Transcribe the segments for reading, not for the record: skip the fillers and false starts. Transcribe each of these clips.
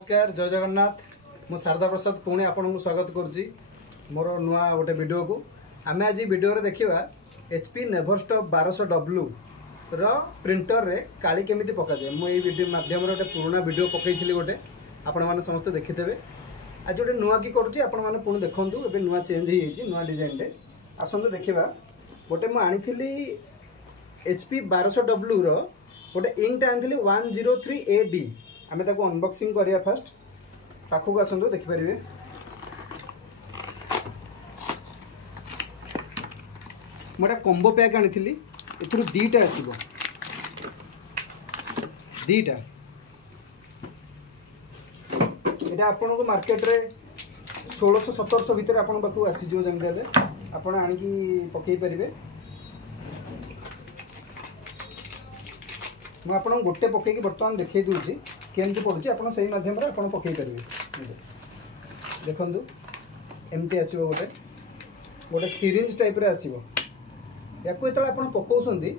नमस्कार जय जगन्नाथ मु शारदा प्रसाद पुणी आपन को स्वागत करुच्ची मोर नुआ गोटे वीडियो को आम आज वीडियो रे देखिबा HP नेवरस्टॉप 1200W रो प्रिंटर रे काली केमिति पका जाय। मु ए वीडियो माध्यम रे गोटे पुराना वीडियो पकईथि गोटे आपण माने समस्त देखिथेबे। आज गोटे नुआ की करूची आपण माने पुणी देखंतु एबे नुआ चेंज हे जेछि नुआ डिजाइन रे आसंतु देखिबा। गोटे मु आनिथिली HP 1200W रो गोटे इंक टा आनिथिली 103AD आमे ताको अनबॉक्सिंग करिया फर्स्ट पाखु आसंतु देखि परिबे। मोटा कॉम्बो पैक आनिथिली एथुरु दीटा आसीबो दीटा एटा आपन को मार्केट रे 1600-1700 भीतर आपन पाखु आसी जो जंग देले आपन आनी की पकई परिबे। मु आपन गोटे पकई की वर्तमान देखै दूची केमती पड़ुची आपन सही माध्यम रे आपन पकई परिबे। देखंतु एमती आसीबो गोटे गोटे सिरिंज टाइप रे आसीबो। याको एतला आपन पकोसंती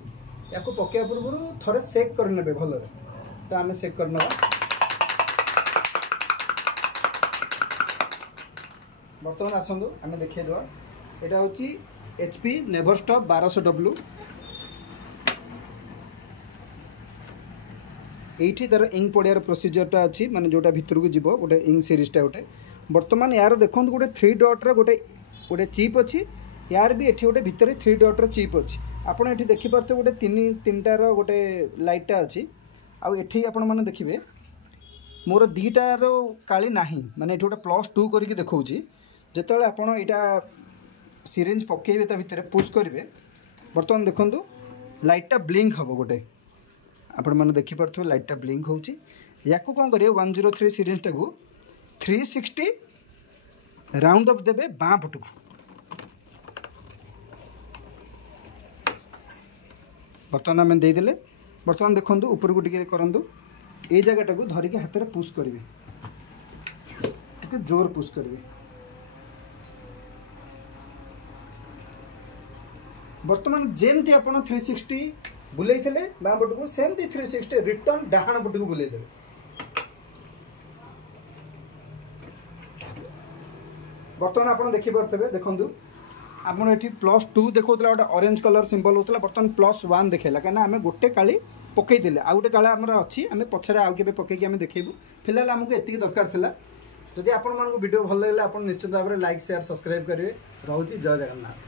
याको पकेया पूर्व थरे सेक कर नेबे भलो रे तो आमे सेक करना वर्तमान आसंदु आमे देखै दवा। एटा होची HP नेवरस्टॉप 1200W एठी तार इंक पड़ियार प्रोसीजरटा अच्छी माने जोटा भितर को जीवो गोटे इंक सीरीजटा गोटे वर्तमान यार देखंतु गोटे 3 डॉट रे गोटे चिप अच्छी यार भी एठी गोटे भितर 3 डॉट रे चिप अच्छी आपण एठी देखि परते गोटे तीनटा रो गोटे लाइटटा अच्छी आ एठी आपण माने देखिबे मोर दीटा रो काली नाही माने एठी गोटे +2 करिक देखौची जेतले आपण एटा सिरिंज पकेइबे ता भितर पुश करिवे वर्तमान देखंतु लाइटटा ब्लिंक हबो गोटे आपण माने देखि परथो लाइटटा ब्लिंक होउची याको कोन करियो 103 सिरिंज टाको 360 राउंड अप देबे बाँ पटको बर्तमान आम दे देले। बर्तमान देखंतु ऊपर को टिके करंतु ए जगह टाको धरि के हाथ रे पुश करिवे टिके जोर पुश करिवे। बर्तमान जेमती आपण 360 बुलाई थे बाँ पट को सेमती 360 रिटर्न डाहाण पट को बुलाई देवे। बर्तमान आप देखी पारे देखो आपड़ ये +2 देखा गोटे ऑरेंज कलर सिंबल होता बर्तमान +1 देखला कहीं आम गोटे काली पकई आउ गोटे काला आमर अच्छी आम पछरे आउ के पकईकि आम देखू फिलहाल आमको एति दरकार था। जदि आपण वीडियो भल लगे आप निश्चित भाव में लाइक शेयर सब्सक्राइब करेंगे। रोची जय जगन्नाथ।